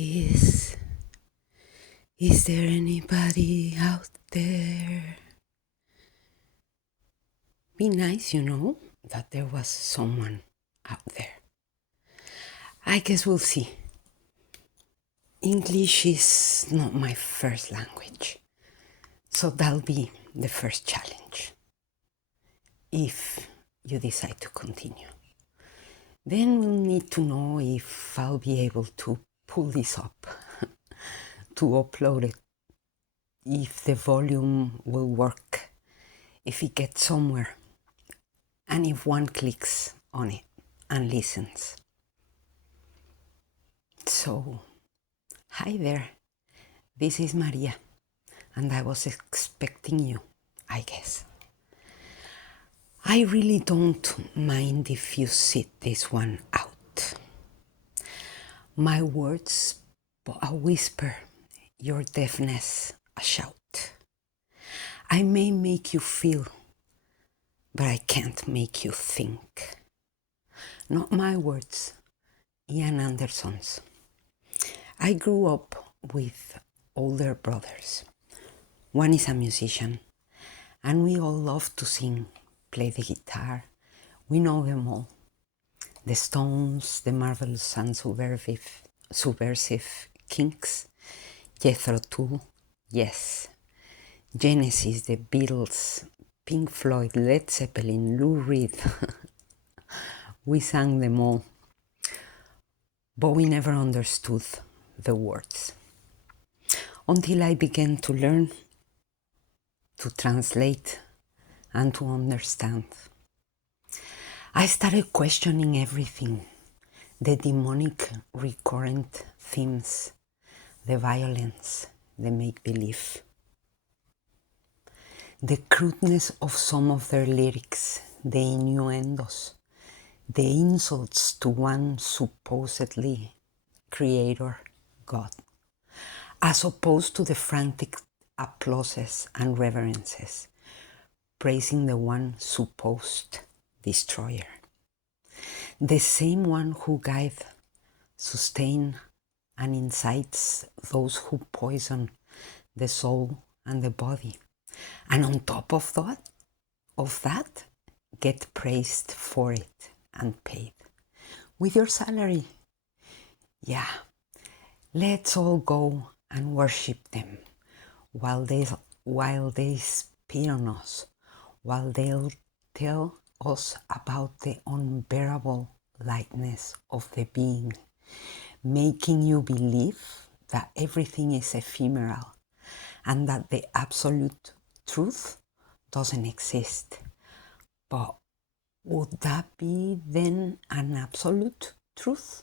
Is is there anybody out there? Be nice, that there was someone out there. I guess we'll see. English is not my first language, so that'll be the first challenge. If you decide to continue, then we'll need to know if I'll be able to pull this up, to upload it, if the volume will work, if it gets somewhere, and if one clicks on it and listens. So, hi there, this is Maria, and I was expecting you, I guess. I really don't mind if you sit this one out. My words, a whisper, your deafness, a shout. I may make you feel, but I can't make you think. Not my words, Ian Anderson's. I grew up with older brothers. One is a musician, and we all love to sing, play the guitar. We know them all. The Stones, the Marvelous and Subversive Kinks, Jethro Tull, Yes, Genesis, the Beatles, Pink Floyd, Led Zeppelin, Lou Reed. We sang them all, but we never understood the words. Until I began to learn, to translate, and to understand. I started questioning everything, the demonic recurrent themes, the violence, the make-believe, the crudeness of some of their lyrics, the innuendos, the insults to one supposedly creator, God, as opposed to the frantic applauses and reverences, praising the one supposed destroyer, the same one who guides, sustains, and incites those who poison the soul and the body, and on top of that, get praised for it and paid with your salary. Yeah, let's all go and worship them while they spit on us, while they'll tell us about the unbearable lightness of the being, making you believe that everything is ephemeral and that the absolute truth doesn't exist. But would that be then an absolute truth?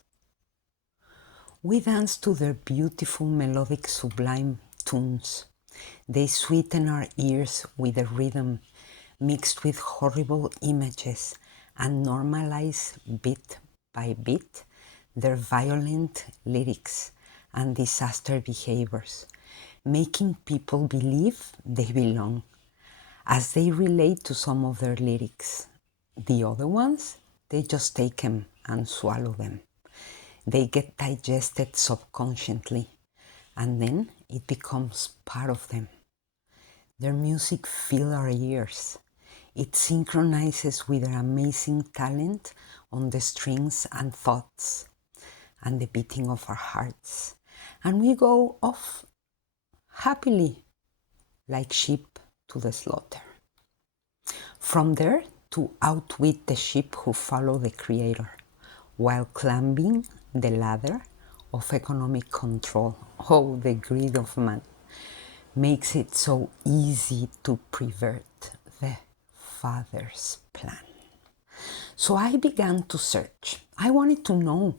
We dance to their beautiful, melodic, sublime tunes. They sweeten our ears with a rhythm mixed with horrible images and normalize bit by bit their violent lyrics and disaster behaviors, making people believe they belong as they relate to some of their lyrics. The other ones, they just take them and swallow them. They get digested subconsciously, and then it becomes part of them. Their music fills our ears. It synchronizes with their amazing talent on the strings and thoughts and the beating of our hearts. And we go off happily like sheep to the slaughter. From there to outwit the sheep who follow the Creator while climbing the ladder of economic control. Oh, the greed of man makes it so easy to pervert the Father's plan. So I began to search. I wanted to know,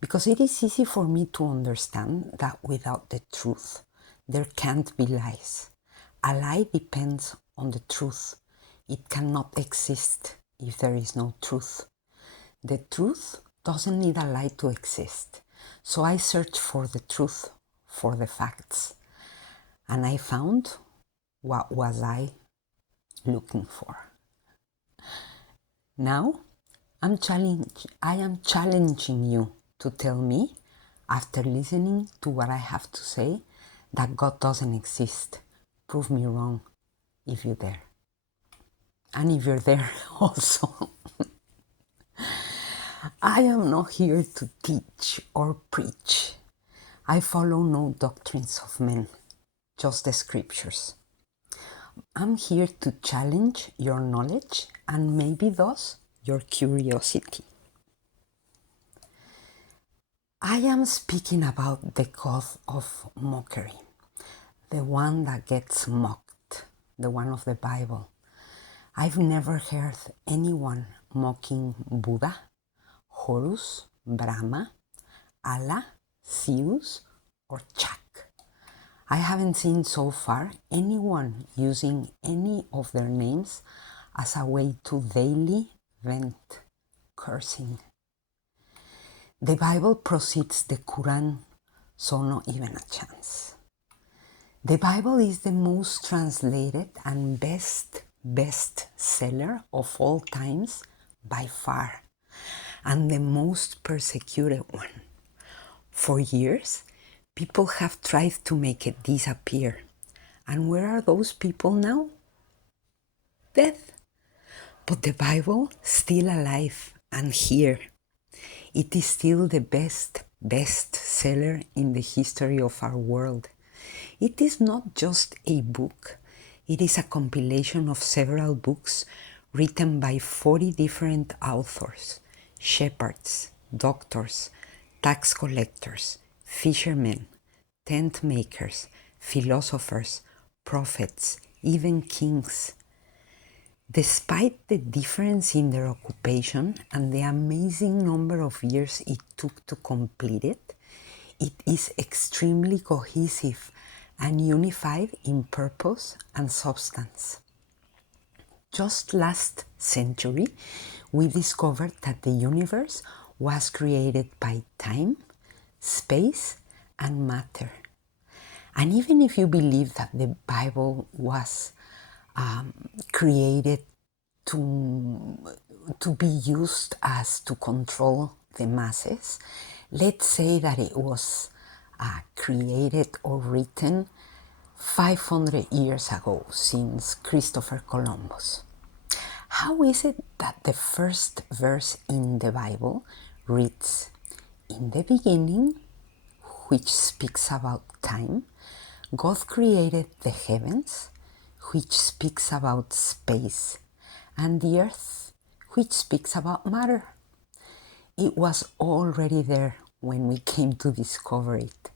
because it is easy for me to understand that without the truth, there can't be lies. A lie depends on the truth. It cannot exist if there is no truth. The truth doesn't need a lie to exist. So I searched for the truth, for the facts. And I found what was I looking for. Now, I am challenging you to tell me after listening to what I have to say, that God doesn't exist. Prove me wrong if you dare. And if you're there also, I am not here to teach or preach. I follow no doctrines of men, just the scriptures. I'm here to challenge your knowledge and maybe thus your curiosity. I am speaking about the God of mockery, the one that gets mocked, the one of the Bible. I've never heard anyone mocking Buddha, Horus, Brahma, Allah, Zeus, or Chak. I haven't seen so far anyone using any of their names as a way to daily vent cursing. The Bible precedes the Quran, so not even a chance. The Bible is the most translated and best seller of all times by far, and the most persecuted one. For years, people have tried to make it disappear. And where are those people now? Dead. But the Bible still alive and here. It is still the best seller in the history of our world. It is not just a book. It is a compilation of several books written by 40 different authors, shepherds, doctors, tax collectors, fishermen, tent makers, philosophers, prophets, even kings. Despite the difference in their occupation and the amazing number of years it took to complete it, it is extremely cohesive and unified in purpose and substance. Just last century, we discovered that the universe was created by time, space, and matter. And even if you believe that the Bible was created to be used as to control the masses, let's say that it was created or written 500 years ago, since Christopher Columbus. How is it that the first verse in the Bible reads, "In the beginning," which speaks about time, God created the heavens, which speaks about space, and the earth, which speaks about matter? It was already there when we came to discover it,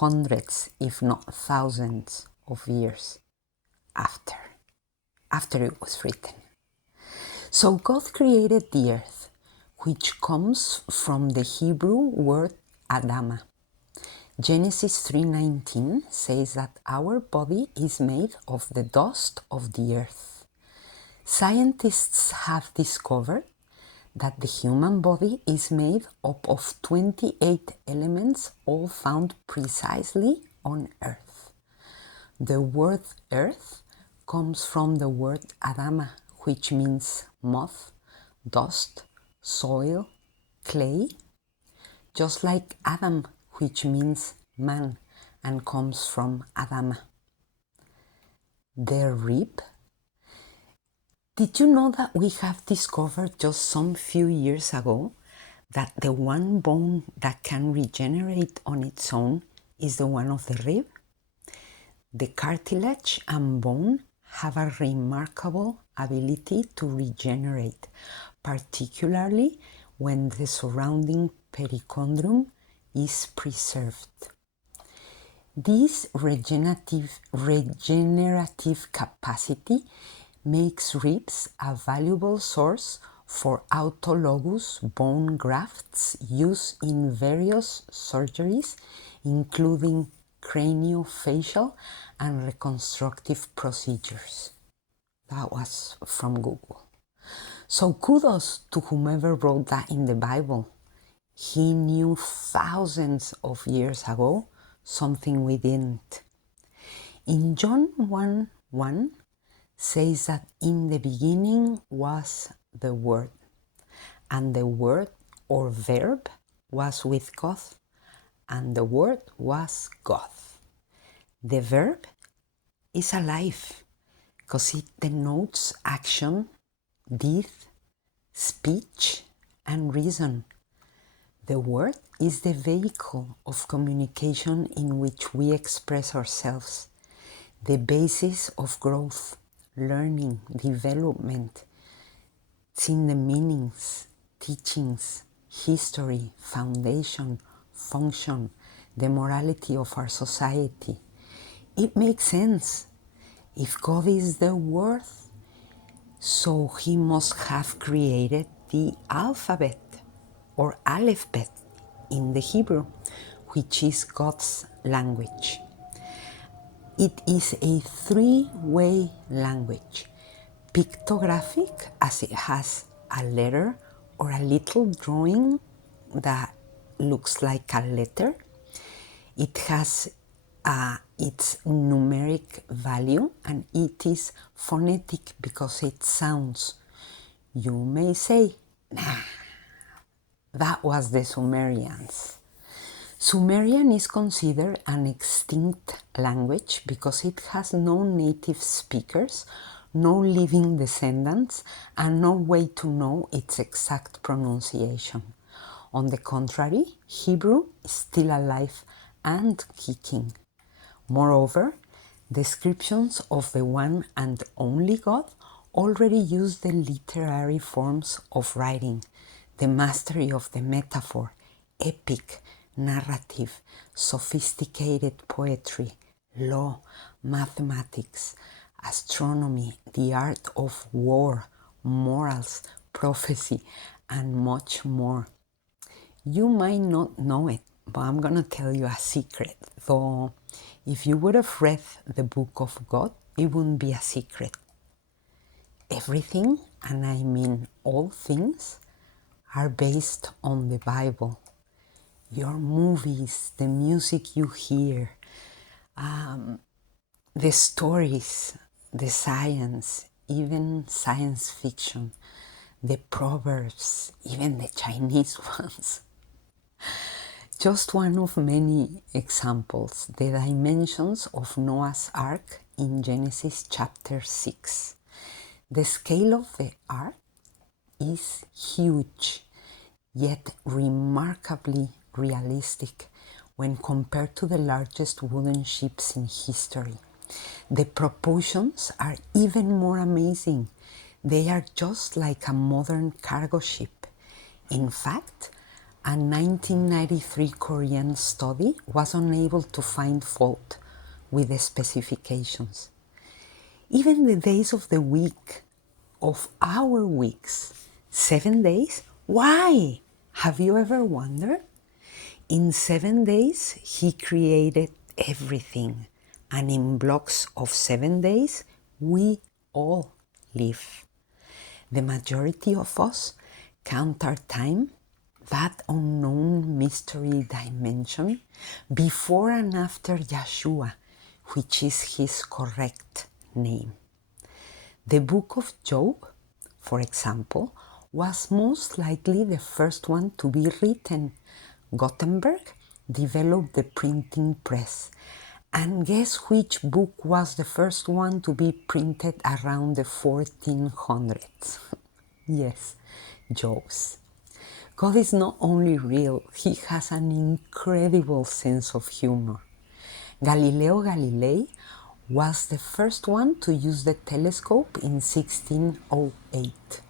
hundreds, if not thousands of years after it was written. So God created the earth, which comes from the Hebrew word Adama. Genesis 3:19 says that our body is made of the dust of the earth. Scientists have discovered that the human body is made up of 28 elements, all found precisely on earth. The word earth comes from the word Adama, which means moth, dust, soil, clay, just like Adam, which means man and comes from Adama. The rib. Did you know that we have discovered just some few years ago that the one bone that can regenerate on its own is the one of the rib? The cartilage and bone have a remarkable ability to regenerate, particularly when the surrounding perichondrium is preserved. This regenerative capacity makes ribs a valuable source for autologous bone grafts used in various surgeries, including craniofacial and reconstructive procedures. That was from Google. So kudos to whomever wrote that in the Bible. He knew thousands of years ago something we didn't. In John 1:1 says that in the beginning was the Word, and the Word or verb was with God, and the Word was God. The verb is alive because it denotes action, deed, speech, and reason. The word is the vehicle of communication in which we express ourselves, the basis of growth, learning, development. It's in the meanings, teachings, history, foundation, function, the morality of our society. It makes sense. If God is the Word, so He must have created the alphabet or Aleph-Bet in the Hebrew, which is God's language. It is a three-way language, pictographic as it has a letter or a little drawing that looks like a letter. It has its numeric value, and it is phonetic because it sounds. You may say, nah, that was the Sumerians. Sumerian is considered an extinct language because it has no native speakers, no living descendants, and no way to know its exact pronunciation. On the contrary, Hebrew is still alive and kicking. Moreover, descriptions of the one and only God already use the literary forms of writing, the mastery of the metaphor, epic, narrative, sophisticated poetry, law, mathematics, astronomy, the art of war, morals, prophecy, and much more. You might not know it, but I'm going to tell you a secret. Though, if you would have read the Book of God, it wouldn't be a secret. Everything, and I mean all things, are based on the Bible. Your movies, the music you hear, the stories, the science, even science fiction, the proverbs, even the Chinese ones. Just one of many examples, the dimensions of Noah's Ark in Genesis chapter 6. The scale of the ark is huge, yet remarkably realistic when compared to the largest wooden ships in history. The proportions are even more amazing. They are just like a modern cargo ship. In fact, a 1993 Korean study was unable to find fault with the specifications. Even the days of the week, of our weeks, 7 days, why? Have you ever wondered? In 7 days, He created everything, and in blocks of 7 days, we all live. The majority of us count our time, that unknown mystery dimension, before and after Yeshua, which is His correct name. The book of Job, for example, was most likely the first one to be written. Gutenberg developed the printing press. And guess which book was the first one to be printed around the 1400s? Yes, Job's. God is not only real, He has an incredible sense of humor. Galileo Galilei was the first one to use the telescope in 1608.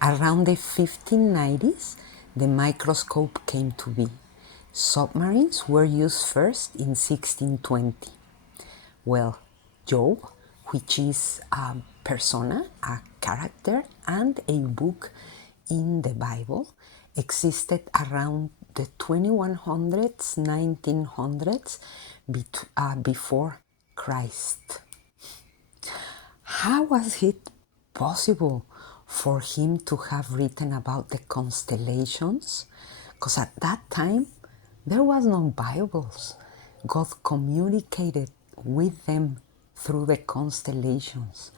Around the 1590s, the microscope came to be. Submarines were used first in 1620. Well, Job, which is a persona, a character, and a book in the Bible, existed around the 2100s, 1900s, before Christ. How was it possible for him to have written about the constellations? Because at that time, there was no Bibles. God communicated with them through the constellations.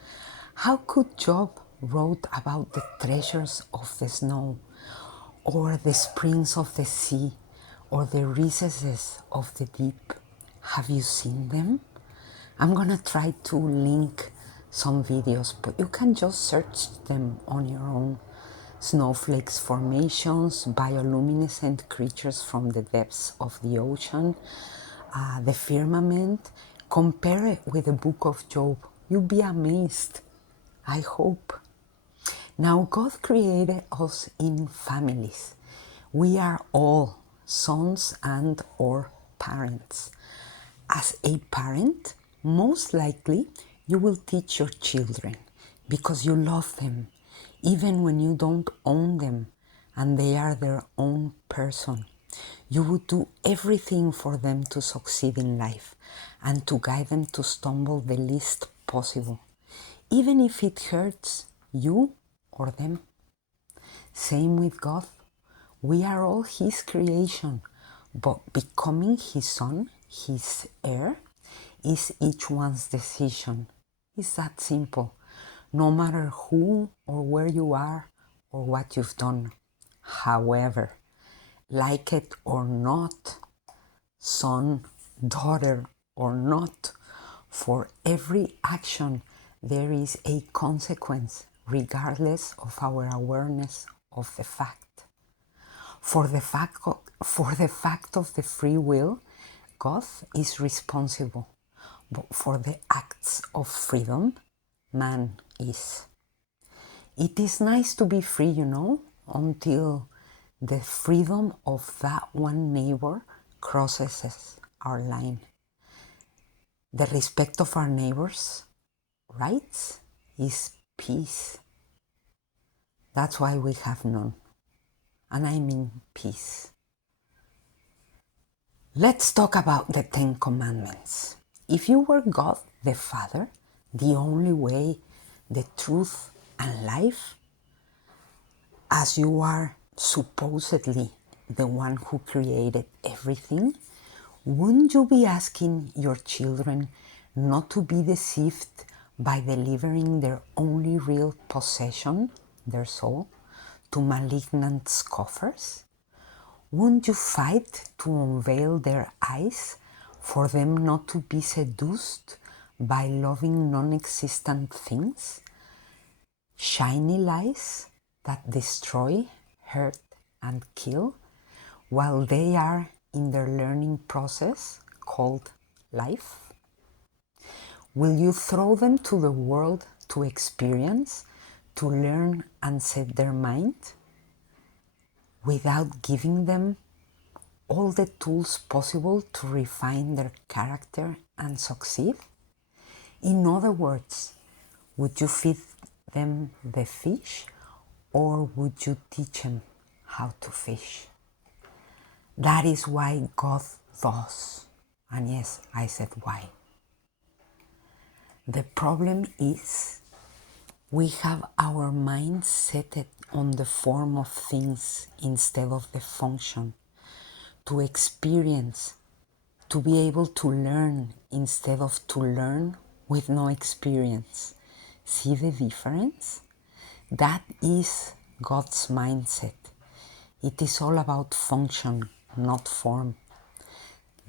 How could Job wrote about the treasures of the snow, or the springs of the sea, or the recesses of the deep. Have you seen them? I'm gonna try to link some videos, but you can just search them on your own. Snowflakes formations, bioluminescent creatures from the depths of the ocean, the firmament. Compare it with the book of Job. You'll be amazed. I hope. Now, God created us in families. We are all sons and or parents. As a parent, most likely you will teach your children because you love them, even when you don't own them and they are their own person. You would do everything for them to succeed in life and to guide them to stumble the least possible, even if it hurts you or them. Same with God. We are all His creation, but becoming His son, His heir, is each one's decision. It's that simple, no matter who or where you are or what you've done. However, like it or not, son, daughter or not, for every action there is a consequence, regardless of our awareness of the fact. For the fact of the free will, God is responsible, but for the acts of freedom, man is. It is nice to be free, until the freedom of that one neighbor crosses our line. The respect of our neighbors' rights is peace. That's why we have none. And I mean peace. Let's talk about the 10 Commandments. If you were God the Father, the only way, the truth, and life, as you are supposedly the one who created everything, wouldn't you be asking your children not to be deceived by delivering their only real possession, their soul, to malignant scoffers? Wouldn't you fight to unveil their eyes for them not to be seduced by loving non-existent things? Shiny lies that destroy, hurt, and kill while they are in their learning process called life? Will you throw them to the world to experience, to learn and set their mind, without giving them all the tools possible to refine their character and succeed? In other words, would you feed them the fish, or would you teach them how to fish? That is why God does. And yes, I said why. The problem is we have our minds set on the form of things instead of the function, to experience, to be able to learn instead of to learn with no experience. See the difference? That is God's mindset. It is all about function, not form.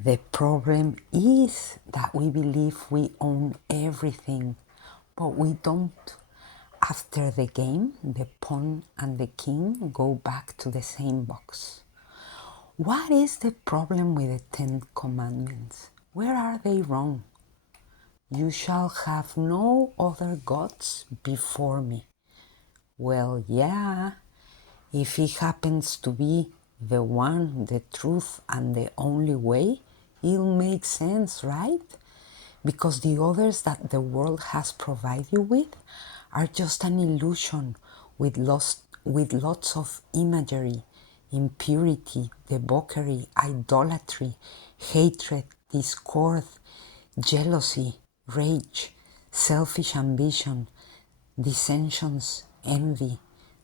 The problem is that we believe we own everything, but we don't. After the game, the pawn and the king go back to the same box. What is the problem with the 10 Commandments? Where are they wrong? You shall have no other gods before me. Well, yeah, if he happens to be the one, the truth, and the only way, it'll make sense, right? Because the others that the world has provided you with are just an illusion with lots of imagery, impurity, debauchery, idolatry, hatred, discord, jealousy, rage, selfish ambition, dissensions, envy,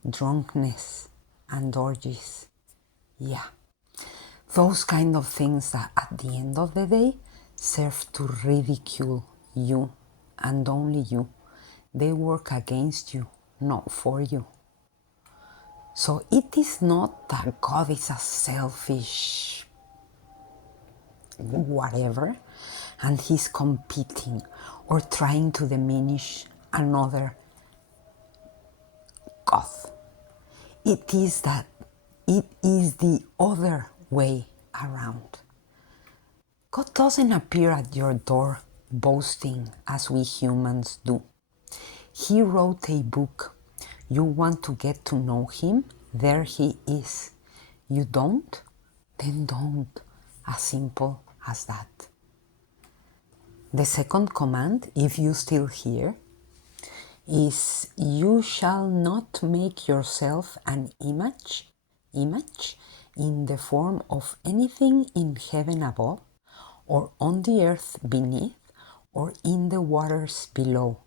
drunkenness, and orgies. Yeah, those kind of things that at the end of the day serve to ridicule you and only you. They work against you, not for you. So it is not that God is a selfish whatever, and he's competing or trying to diminish another God. It is the other way around. God doesn't appear at your door boasting as we humans do. He wrote a book. You want to get to know him? There he is. You don't? Then don't. As simple as that. The second command, if you still hear, is you shall not make yourself an image in the form of anything in heaven above, or on the earth beneath, or in the waters below.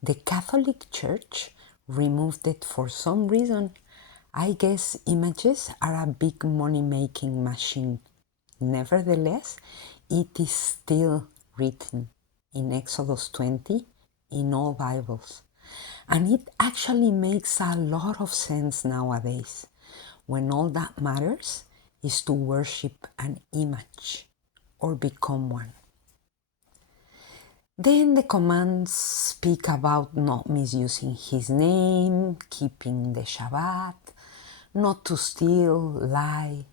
The Catholic Church removed it for some reason. I guess images are a big money-making machine. Nevertheless, it is still written in Exodus 20 in all Bibles. And it actually makes a lot of sense nowadays, when all that matters is to worship an image or become one. Then the commands speak about not misusing his name, keeping the Shabbat, not to steal, lie,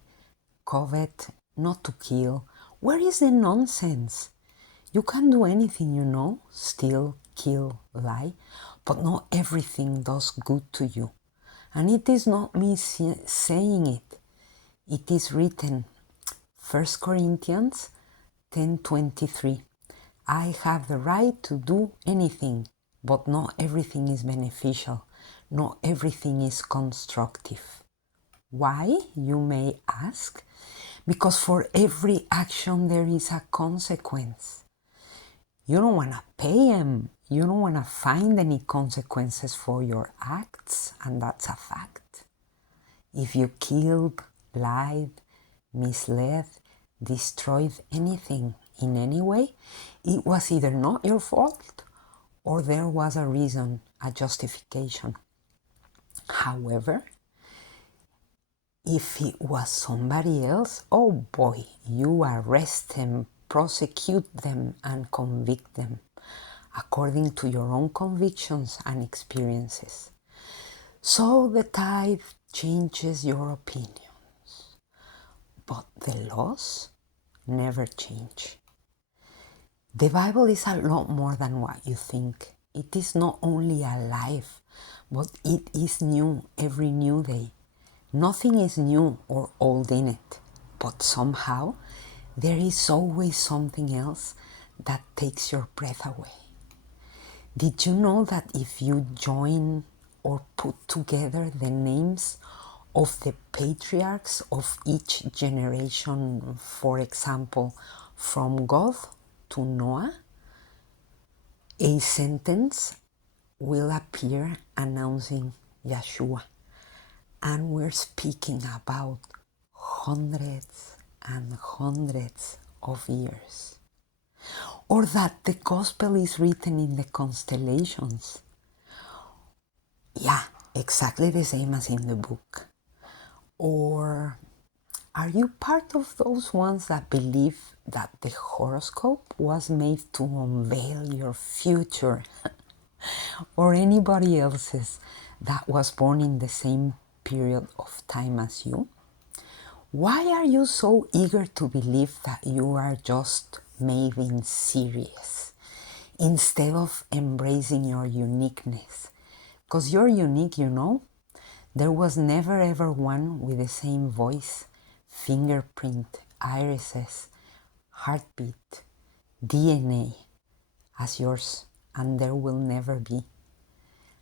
covet, not to kill. Where is the nonsense? You can do anything, steal, kill, lie, but not everything does good to you. And it is not me saying it. It is written, 1 Corinthians 10:23. I have the right to do anything, but not everything is beneficial. Not everything is constructive. Why, you may ask? Because for every action there is a consequence. You don't want to pay them. You don't want to find any consequences for your acts, and that's a fact. If you killed, lied, misled, destroyed anything in any way, it was either not your fault or there was a reason, a justification. However, if it was somebody else, oh boy, you arrest them, prosecute them, and convict them according to your own convictions and experiences. So the tithe changes your opinions, but the laws never change. The Bible is a lot more than what you think. It is not only alive, but it is new every new day. Nothing is new or old in it, but somehow there is always something else that takes your breath away. Did you know that if you join or put together the names of the patriarchs of each generation, for example, from God to Noah, a sentence will appear announcing Yeshua? And we're speaking about hundreds and hundreds of years. Or that the gospel is written in the constellations. Yeah, exactly the same as in the book. Or are you part of those ones that believe that the horoscope was made to unveil your future? Or anybody else's that was born in the same period of time as you? Why are you so eager to believe that you are just made in series instead of embracing your uniqueness? Because you're unique, There was never ever one with the same voice, fingerprint, irises, heartbeat, DNA as yours, and there will never be.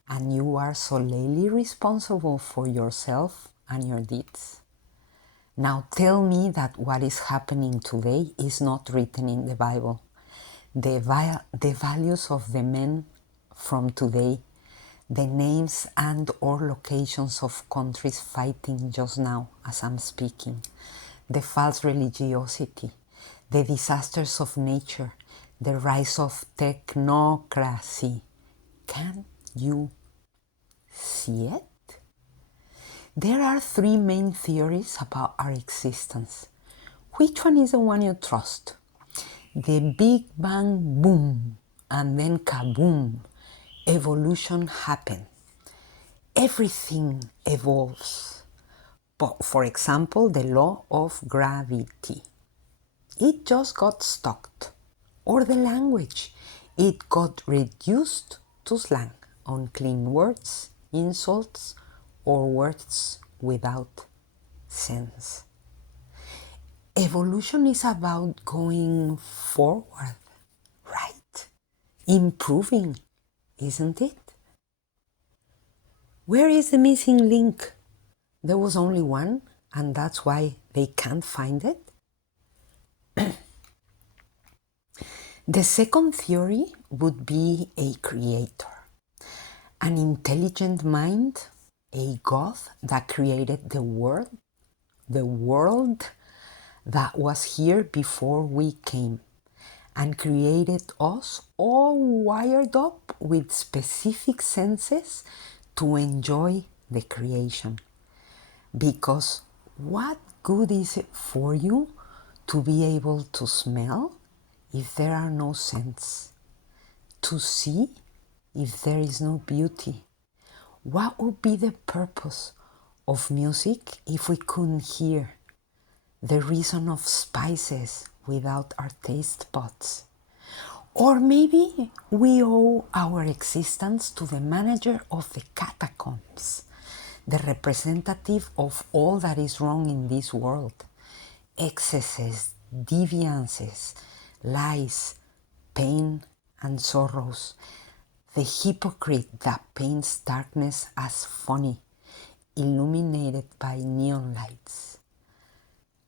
And you are solely responsible for yourself and your deeds. Now tell me that what is happening today is not written in the Bible. The values of the men from today, the names and or locations of countries fighting just now as I'm speaking, the false religiosity, the disasters of nature, the rise of technocracy. Can you see it? There are three main theories about our existence. Which one is the one you trust? The Big Bang boom and then kaboom, evolution happened. Everything evolves. But for example, the law of gravity. It just got stuck. Or the language. It got reduced to slang, unclean words, insults, or words without sense. Evolution is about going forward, right? Improving, isn't it? Where is the missing link? There was only one, and that's why they can't find it. The second theory would be a creator, an intelligent mind, a God that created the world that was here before we came, and created us all wired up with specific senses to enjoy the creation. Because what good is it for you to be able to smell if there are no scents? To see if there is no beauty? What would be the purpose of music if we couldn't hear? The reason of spices without our taste buds? Or maybe we owe our existence to the manager of the catacombs, the representative of all that is wrong in this world. Excesses, deviances, lies, pain and sorrows. The hypocrite that paints darkness as funny, illuminated by neon lights,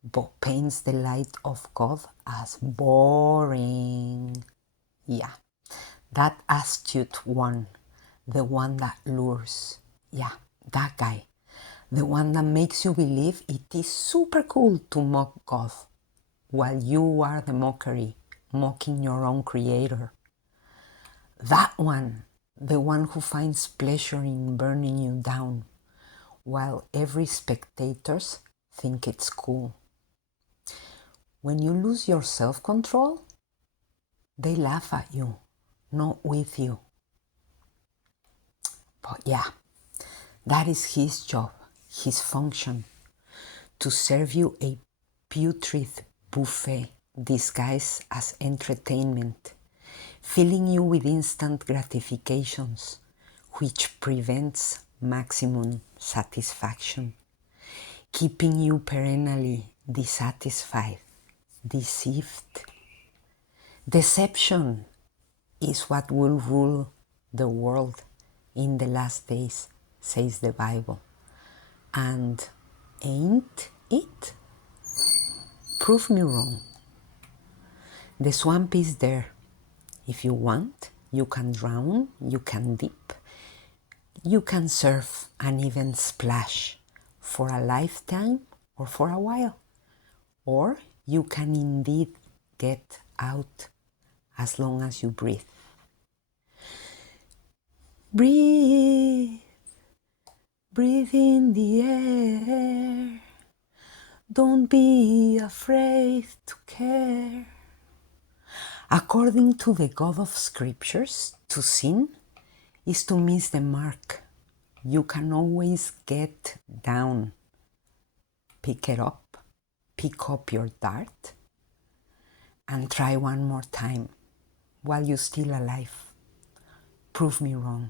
but paints the light of God as boring. Yeah, that astute one, the one that lures. Yeah, that guy, the one that makes you believe it is super cool to mock God, while you are the mockery, mocking your own creator. That one, the one who finds pleasure in burning you down, while every spectators think it's cool. When you lose your self-control, they laugh at you, not with you. But yeah, that is his job, his function, to serve you a putrid buffet disguised as entertainment, filling you with instant gratifications, which prevents maximum satisfaction, keeping you perennially dissatisfied, deceived. Deception is what will rule the world in the last days, says the Bible. And ain't it? Prove me wrong. The swamp is there. If you want, you can drown, you can dip, you can surf and even splash for a lifetime or for a while. Or you can indeed get out as long as you breathe. Breathe, breathe in the air. Don't be afraid to care. According to the God of Scriptures, to sin is to miss the mark. You can always get down. Pick it up, pick up your dart, and try one more time while you're still alive. Prove me wrong.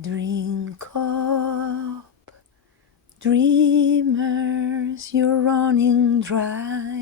Drink up, dreamers, you're running dry.